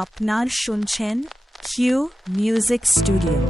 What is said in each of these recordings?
আপনার শুনছেন Q music studio.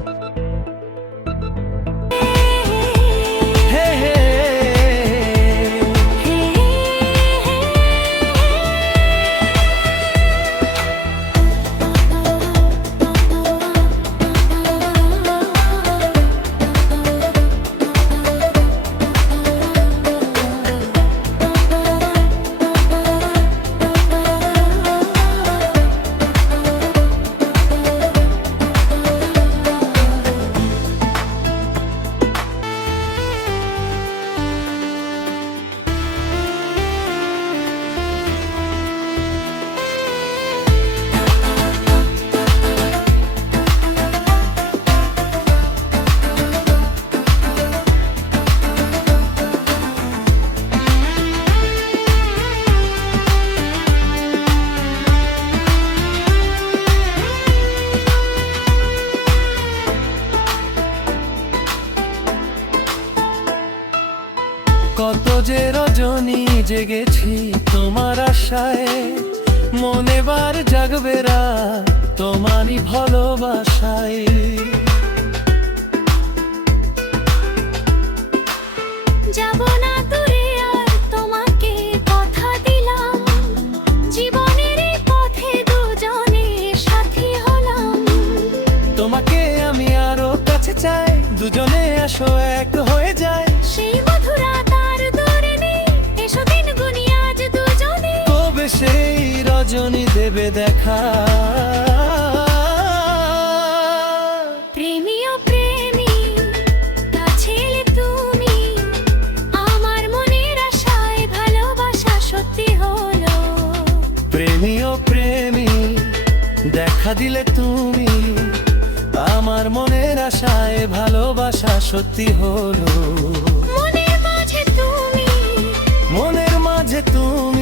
কত যে রজনী জেগেছি তোমার আশায়, মনে বার জাগবে রাত তোমারই ভালোবাসায়। যাব না দূরে আর তোমাকে কথা দিলাম, জীবনের এই পথে দুজনে সাথী হলাম। তোমাকে আমি আরো কাছে চাই, দুজনে আসো এক হয়ে যায়। সেই মধুরা তার দূরে নেই, এসো দিন গুনি আজ দুজনে। কবে সেই রজনী দেবে দেখা? প্রেমী ও প্রেমী কাছে এলে তুমি, আমার মনের আশায় ভালোবাসা সত্যি হলো। প্রেমী ও প্রেমী দেখা দিলে তুমি, আমার মনের আশায় ভালোবাসা সত্যি হলো। মনের মাঝে তুমি, মনের মাঝে তুমি